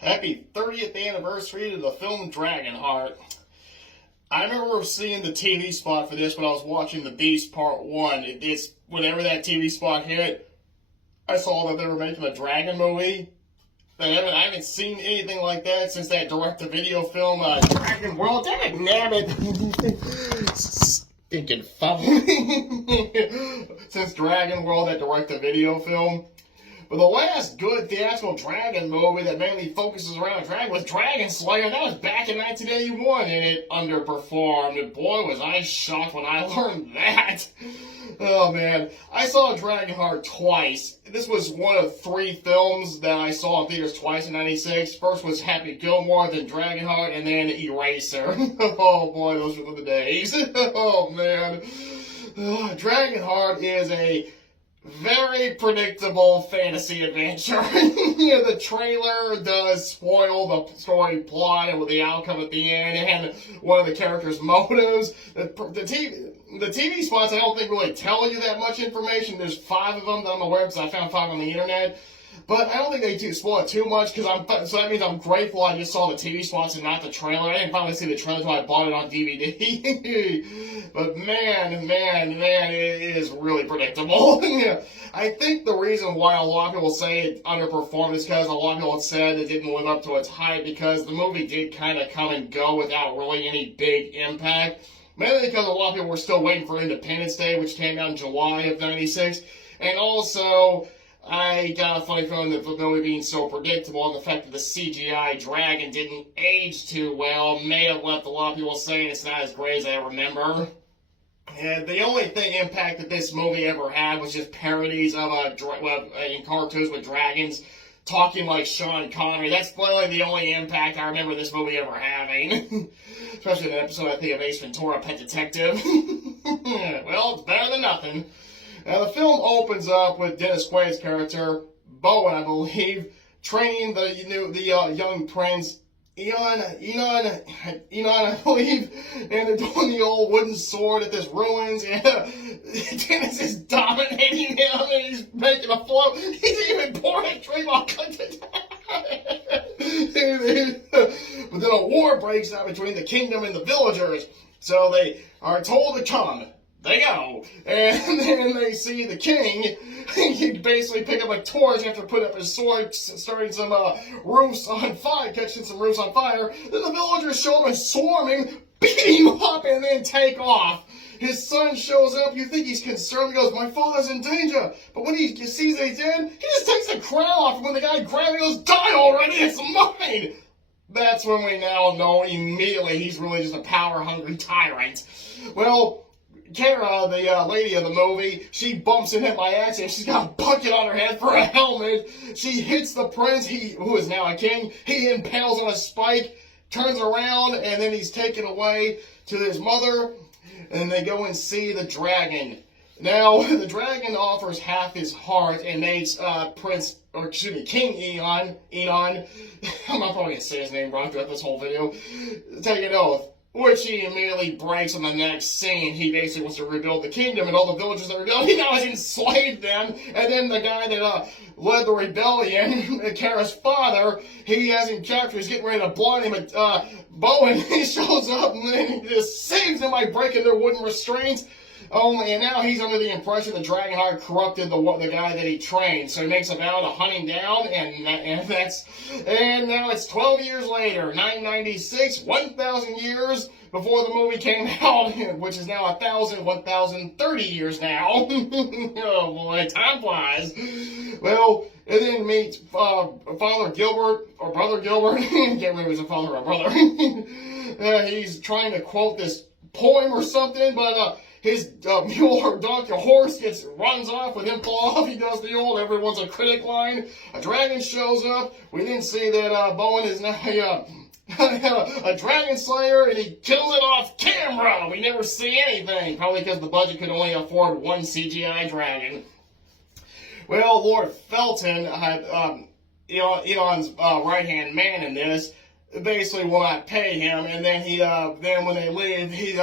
Happy 30th anniversary to the film Dragonheart. I remember seeing the TV spot for this when I was watching The Beast Part 1. It's whenever that TV spot hit, I saw that they were making a dragon movie. I haven't seen anything like that since that direct-to-video film, Dragon World. Damn it, nabbit! Stinking phone. Since Dragon World, that direct-to-video film. But the last good theatrical dragon movie that mainly focuses around a dragon was Dragon Slayer. That was back in 1981, and it underperformed. And boy, was I shocked when I learned that. Oh, man. I saw Dragonheart twice. This was one of 3 films that I saw in theaters twice in 96. First was Happy Gilmore, then Dragonheart, and then Eraser. Oh, boy, those were the days. Oh, man. Dragonheart is a very predictable fantasy adventure. The trailer does spoil the story plot and with the outcome at the end and one of the characters' motives. The TV spots I don't think really tell you that much information. There's 5 of them that I'm aware of because I found 5 on the internet. But I don't think they spoil it too much so that means I'm grateful I just saw the TV spots and not the trailer. I didn't finally see the trailer until I bought it on DVD. But man, it is really predictable. I think the reason why a lot of people say it underperformed is because a lot of people have said it didn't live up to its hype because the movie did kind of come and go without really any big impact. Mainly because a lot of people were still waiting for Independence Day, which came out in July of 96. And also, I got a funny feeling that the movie being so predictable and the fact that the CGI dragon didn't age too well may have left a lot of people saying it's not as great as I remember. And the only impact that this movie ever had was just parodies of in cartoons with dragons talking like Sean Connery. That's really the only impact I remember this movie ever having. Especially in an episode, I think, of Ace Ventura, Pet Detective. Well, it's better than nothing. Now, the film opens up with Dennis Quaid's character, Bowen, I believe, training the young prince, Eon, I believe, and they're doing the old wooden sword at this ruins, and Dennis is dominating him, and he's making a float. He's even pouring a drink while cooking. But then a war breaks out between the kingdom and the villagers, so they are told to come. They go, and then they see the king. He basically pick up a torch after putting up his sword, starting some roofs on fire, catching some roofs on fire. Then the villagers show up and swarming, beat him up, and then take off. His son shows up. You think he's concerned. He goes, "My father's in danger." But when he sees that he's dead, he just takes the crown off. And when the guy grabs it, he goes, "Die already, it's mine." That's when we now know immediately he's really just a power-hungry tyrant. Well, Kara, the lady of the movie, she bumps into him by accident. She's got a bucket on her head for a helmet. She hits the prince, who is now a king. He impales on a spike, turns around, and then he's taken away to his mother, and they go and see the dragon. Now, the dragon offers half his heart and makes King Eon, I'm not probably going to say his name wrong throughout this whole video, take an oath. Which he immediately breaks in the next scene. He basically wants to rebuild the kingdom, and all the villagers that rebelled, he now has enslaved them. And then the guy that led the rebellion, Kara's father, he has him captured. He's getting ready to blind him. Bowen, he shows up, and then he just saves them by breaking their wooden restraints. And now he's under the impression that Dragonheart corrupted the guy that he trained. So he makes a vow to hunt him down, and now it's 12 years later, 996, 1,000 years before the movie came out, which is now 1,030 years now. Oh boy, time flies. Well, and then meet Father Gilbert, or Brother Gilbert. I can't remember if he's a father or a brother. He's trying to quote this poem or something, but his mule or donkey or horse runs off with him fall off. He does the old everyone's a critic line. A dragon shows up. We didn't see that Bowen is now a dragon slayer, and he kills it off camera. We never see anything, probably because the budget could only afford one CGI dragon. Well, Lord Felton, Eon's right-hand man in this, basically will not pay him, and then then when they leave, he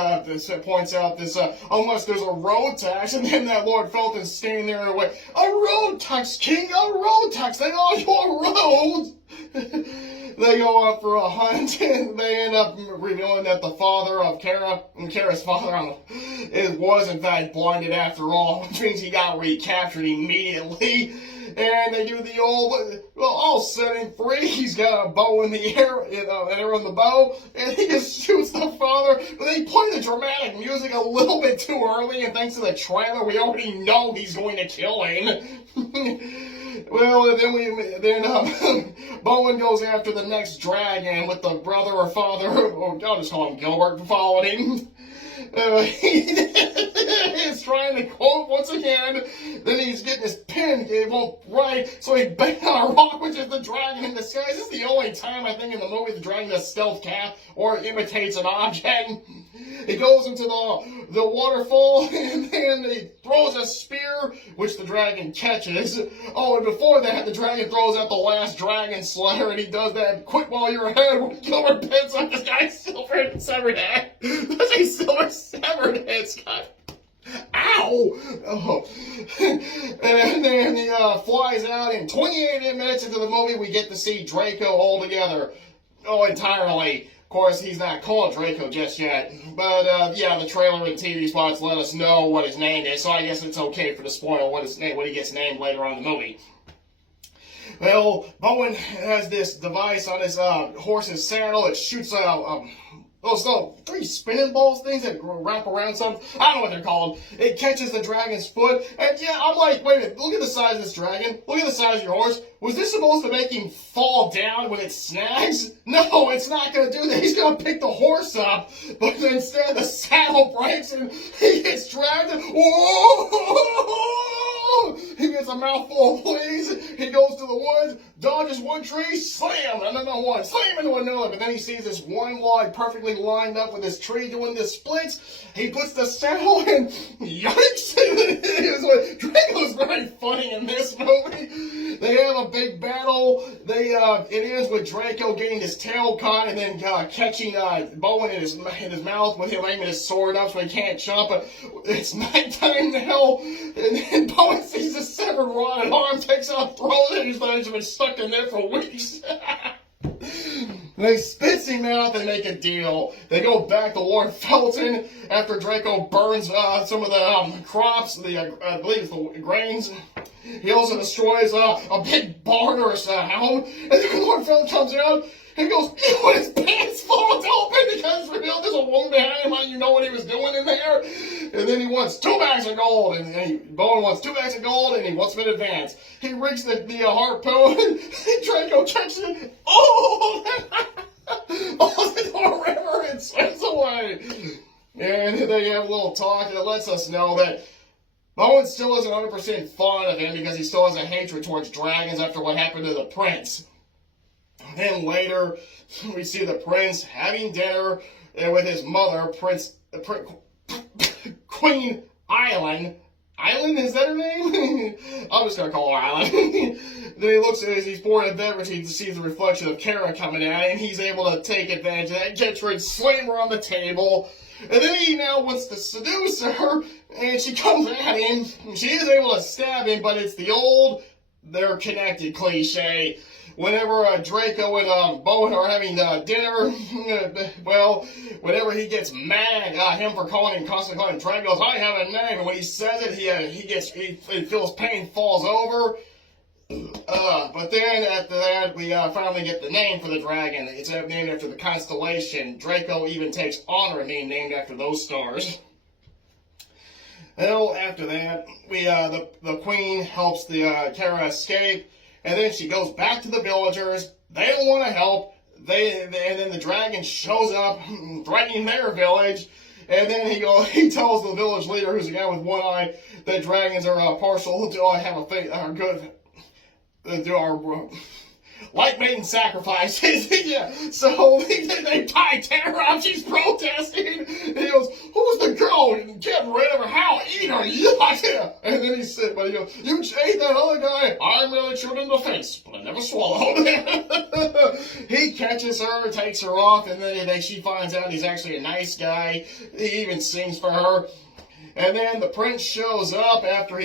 points out this, unless there's a road tax, and then that Lord Felton's standing there in a way, "A road tax, King, a road tax, they are your roads!" they go up for a hunt, and they end up revealing that the father of Kara, and Kara's father, was in fact blinded after all, which means he got recaptured immediately. And they do the old, well, I'll set him free. He's got a bow in the air, an arrow in the bow, and he just shoots the father. But they play the dramatic music a little bit too early, and thanks to the trailer, we already know he's going to kill him. Well, and then Bowen goes after the next dragon with the brother or father, or I'll just call him Gilbert, followed him. He's trying to quote once again. Then he's getting his pen, it won't write, so he bangs on a rock, which is the dragon in disguise. This is the only time I think in the movie the dragon does stealth cat or imitates an object. He goes into the waterfall, and then he throws a spear, which the dragon catches. Oh, and before that, the dragon throws out the last dragon slayer, and he does that "quit while you're ahead" when Gilbert pins on this guy's silver severed head. That's a silver severed head, Scott. Ow! Oh. And then he flies out, and 28 minutes into the movie, we get to see Draco altogether. Oh, entirely. Of course, he's not called Draco just yet, but yeah, the trailer and TV spots let us know what his name is, so I guess it's okay for the spoil what he gets named later on in the movie. Well, Bowen has this device on his horse's saddle. It shoots those 3 spinning balls things that wrap around something. I don't know what they're called. It catches the dragon's foot. And yeah, I'm like, wait a minute, look at the size of this dragon. Look at the size of your horse. Was this supposed to make him fall down when it snags? No, it's not going to do that. He's going to pick the horse up. But instead, the saddle breaks and he gets dragged. Whoa! He gets a mouthful of fleas. He goes to the woods, dodges one tree, slam, another one, slam into another. But then he sees this one log perfectly lined up with this tree doing the splits. He puts the saddle in. Yikes! Draco's very funny in this movie. They have a big battle. It ends with Draco getting his tail caught and then catching Bowen in his mouth with him aiming his sword up so he can't jump. It's nighttime now, and then Bowen sees a severed rotted arm, takes out, throws it, and he's been stuck in there for weeks. They spits him out, they make a deal. They go back to Lord Felton after Draco burns some of the crops, I believe it's the grains. He also destroys a big barn or a hound. And then Lord Felton comes out and goes, when his pants fall open because it's revealed there's a woman behind him, and you know what he was doing in there. And then he wants 2 bags of gold, and Bowen wants 2 bags of gold, and he wants them in advance. He rigs the harpoon, and Draco catches it. Oh! Falls into a river and swims away. And they have a little talk, and it lets us know that Bowen still isn't 100% fond of him because he still has a hatred towards dragons after what happened to the prince. Then later, we see the prince having dinner with his mother, Queen Island. Island, is that her name? I'm just going to call her Island. Then he looks as he's pouring a beverage, he sees the reflection of Kara coming at him, and he's able to take advantage of that, get her and slam her on the table. And then he now wants to seduce her, and she comes at him. She is able to stab him, but it's the old, they're connected cliche. Whenever Draco and Bowen are having dinner, well, whenever he gets mad at him for constantly calling him Draco, goes, I have a name, and when he says it, he feels pain, falls over. But then after that, we finally get the name for the dragon. It's named after the constellation. Draco even takes honor in being named after those stars. Well, after that, the queen helps the Kara escape. And then she goes back to the villagers. They don't want to help. And then the dragon shows up, threatening their village. And then he tells the village leader, who's a guy with one eye, that dragons are partial to have a faith, are good, like maiden sacrifices. Yeah. So they tie Tara up. She's protesting. And he goes, who's the girl? Get rid of her. How? Eat her. Yeah. And then he said, but he goes, you ate that other guy. I merely chewed in the face, but I never swallowed. He catches her, takes her off, and then she finds out he's actually a nice guy. He even sings for her. And then the prince shows up after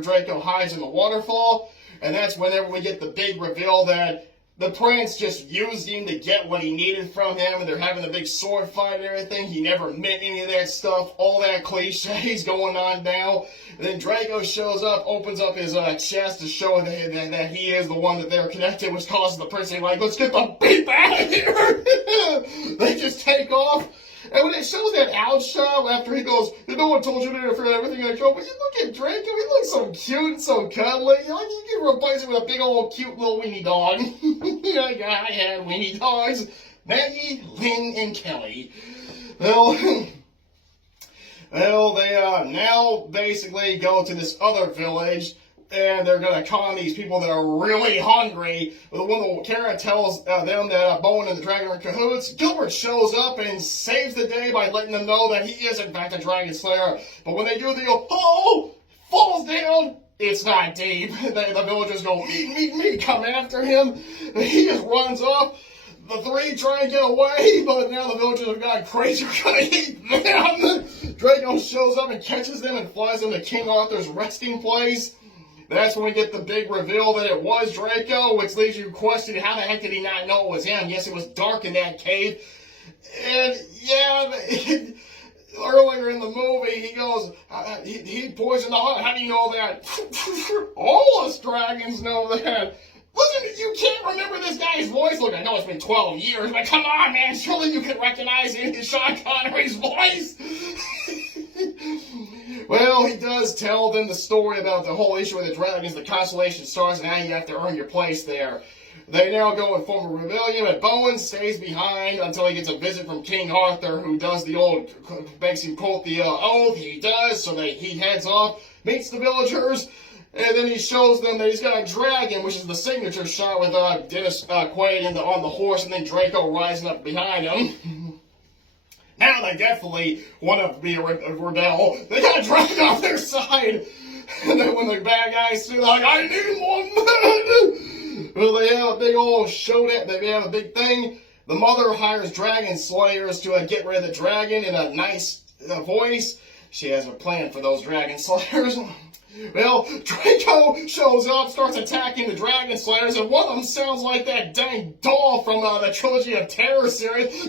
Draco hides in the waterfall. And that's whenever we get the big reveal that the prince just used him to get what he needed from him, and they're having a big sword fight and everything. He never meant any of that stuff. All that cliches going on now. And then Draco shows up, opens up his chest to show that he is the one that they're connected, which causes the prince to be like, let's get the beep out of here. They just take off. And when it shows that out shot after he goes, no one told you to interfere in everything I go, but you look at Draco, he looks so cute and so cuddly. Like, you can replace it with a big old cute little weenie dog. I had weenie dogs. Maggie, Lynn, and Kelly. Well, they now basically go to this other village, and they're going to con these people that are really hungry. But when Kara tells them that Bowen and the dragon are in cahoots, Gilbert shows up and saves the day by letting them know that he is in fact a dragon slayer. But when they do, they go, oh, falls down. It's not deep. The villagers go, meat, come after him. And he just runs off. The three try and get away, but now the villagers have gone crazy. We're going to eat them. Draco shows up and catches them and flies them to King Arthur's resting place. That's when we get the big reveal that it was Draco, which leaves you questioning how the heck did he not know it was him? Yes, it was dark in that cave. And yeah, earlier in the movie, he goes, he poisoned the heart. How do you know that? All us dragons know that. Listen, you can't remember this guy's voice. Look, I know it's been 12 years, but come on, man. Surely you can recognize it in Sean Connery's voice. Well, he does tell them the story about the whole issue with the dragons, the constellation stars, and how you have to earn your place there. They now go and form a rebellion, and Bowen stays behind until he gets a visit from King Arthur, who does the old, makes him quote the oath. He does, so he heads off, meets the villagers, and then he shows them that he's got a dragon, which is the signature shot with Dennis Quaid on the horse, and then Draco rising up behind him. Now they definitely want to be a rebel. They got a dragon on their side. And then when the bad guys see, they're like, I need one. Well, they have a big old showdown. They have a big thing. The mother hires dragon slayers to get rid of the dragon in a nice voice. She has a plan for those dragon slayers. Well, Draco shows up, starts attacking the dragon slayers, and one of them sounds like that dang doll from the Trilogy of Terror series. He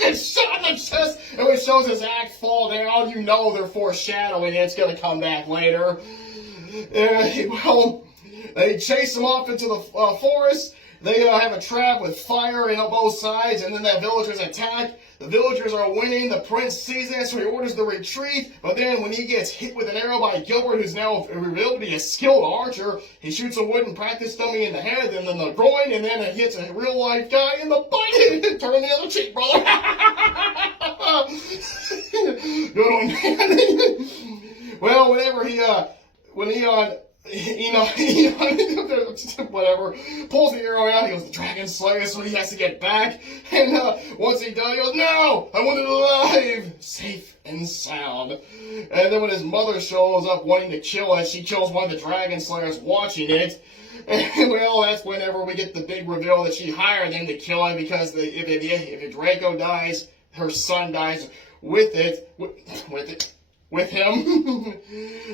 gets shot in the chest, and when it shows his axe fall down, you know they're foreshadowing it's going to come back later. Well, they chase him off into the forest. They have a trap with fire on both sides, and then the villagers attack. The villagers are winning. The prince sees that, so he orders the retreat. But then when he gets hit with an arrow by Gilbert, who's now revealed to be a skilled archer, he shoots a wooden practice dummy in the head, and then the groin, and then it hits a real-life guy in the butt. Turn the other cheek, brother. Good one, man. Well, whatever, pulls the arrow out, he goes, the dragon slayer, so he has to get back, and once he does, he goes, no, I want it alive, safe and sound. And then when his mother shows up wanting to kill it, she kills one of the dragon slayers watching it, and well, that's whenever we get the big reveal that she hired him to kill him, because if Draco dies, her son dies with him,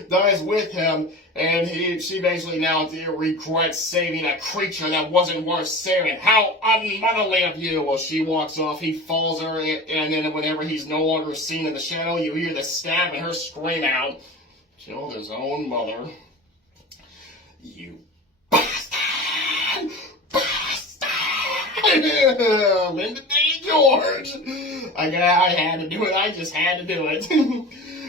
dies with him, and she basically now regrets saving a creature that wasn't worth saving. How unmotherly of you! Well, she walks off, he falls her, and then whenever he's no longer seen in the shadow, you hear the stab and her scream out, killed his own mother. You bastard! Linda D. George! I had to do it, I just had to do it.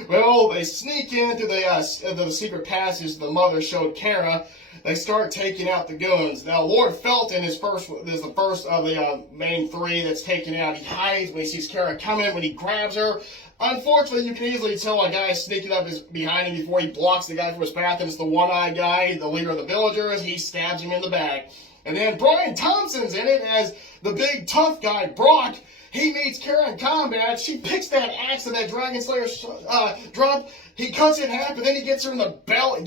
Well, they sneak in through the secret passage the mother showed Kara. They start taking out the goons. Now, Lord Felton is the first of the main three that's taken out. He hides when he sees Kara coming. When he grabs her, unfortunately, you can easily tell a guy sneaking up behind him before he blocks the guy from his path. And it's the one-eyed guy, the leader of the villagers. He stabs him in the back. And then Brian Thompson's in it as the big tough guy, Brock. He meets Kara in combat. She picks that axe that Dragon Slayer dropped. He cuts it in half, but then he gets her in the belly.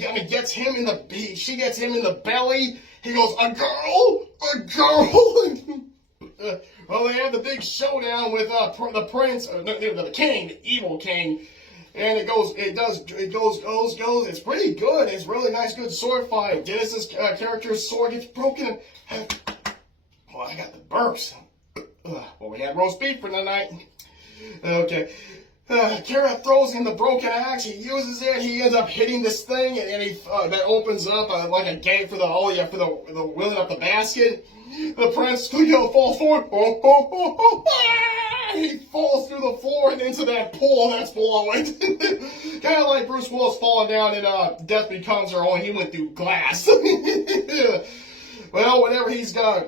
She gets him in the belly. He goes, a girl. Well, they have the big showdown with the prince, the king, the evil king. and it goes. It's pretty good. It's really nice, good sword fight. Dennis's character's sword gets broken. Well, I got the burps. Well, we had roast beef for the night. Okay. Kara throws him the broken axe. He uses it. He ends up hitting this thing, and he that opens up like a gate for the wheeling up the basket. The prince falls forward. He falls through the floor and into that pool that's below it. Kind of like Bruce Willis falling down in Death Becomes Her, only he went through glass. Well, whenever he's got.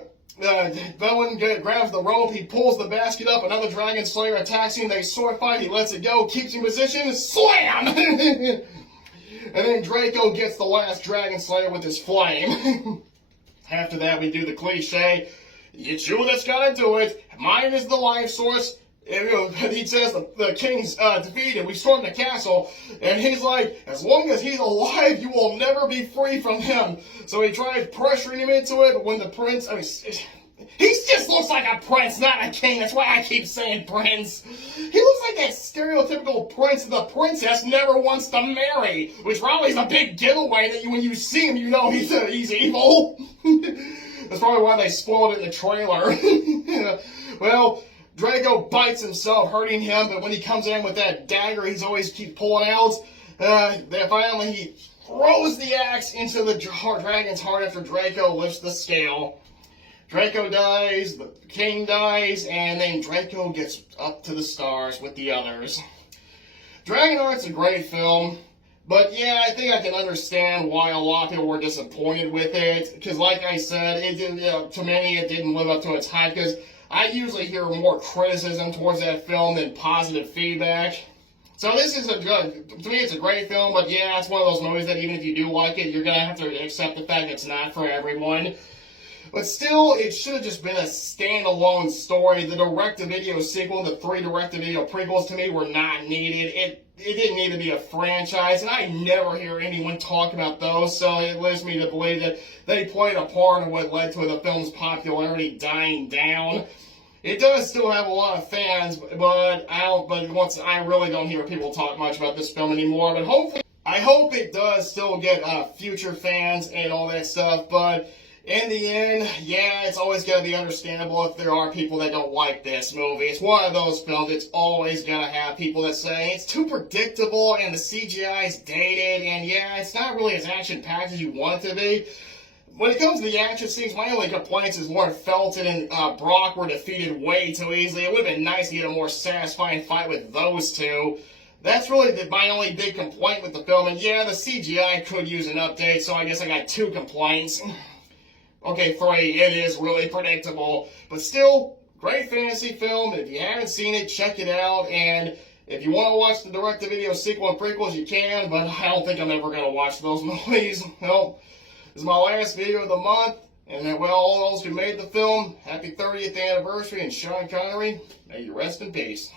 Bowen grabs the rope, he pulls the basket up, another Dragon Slayer attacks him, they sword fight, he lets it go, keeps in position, slam! And then Draco gets the last Dragon Slayer with his flame. After that, we do the cliche, it's you that's gotta do it, mine is the life source. And, he says the king's defeated, we storm the castle, and he's like, as long as he's alive, you will never be free from him. So he tries pressuring him into it, but when the prince, he just looks like a prince, not a king, that's why I keep saying prince. He looks like that stereotypical prince the princess never wants to marry, which probably is a big giveaway that when you see him, you know he's evil. That's probably why they spoiled it in the trailer. Well, Draco bites himself, hurting him, but when he comes in with that dagger he's always keep pulling out, then finally he throws the axe into the dragon's heart after Draco lifts the scale. Draco dies, the king dies, and then Draco gets up to the stars with the others. Dragonheart's a great film, but yeah, I think I can understand why a lot of people were disappointed with it, because like I said, it didn't, to many it didn't live up to its hype, because I usually hear more criticism towards that film than positive feedback. So this is to me it's a great film, but yeah, it's one of those movies that even if you do like it, you're going to have to accept the fact it's not for everyone. But still, it should have just been a standalone story. The direct-to-video sequel, the 3 direct-to-video prequels to me were not needed. It didn't need to be a franchise, and I never hear anyone talk about those, so it leads me to believe that they played a part in what led to the film's popularity dying down. It does still have a lot of fans, but I really don't hear people talk much about this film anymore. But hopefully, I hope it does still get future fans and all that stuff. But in the end, yeah, it's always going to be understandable if there are people that don't like this movie. It's one of those films. It's always going to have people that say it's too predictable and the CGI is dated, and yeah, it's not really as action-packed as you want it to be. When it comes to the action scenes, my only complaints is Warren Felton and Brock were defeated way too easily. It would have been nice to get a more satisfying fight with those two. That's really my only big complaint with the film. And yeah, the CGI could use an update, so I guess I got 2 complaints. Okay, 3. It is really predictable. But still, great fantasy film. If you haven't seen it, check it out. And if you want to watch the direct-to-video sequel and prequels, you can. But I don't think I'm ever going to watch those movies. Nope. This is my last video of the month, and well, all those who made the film, happy 30th anniversary, and Sean Connery, may you rest in peace.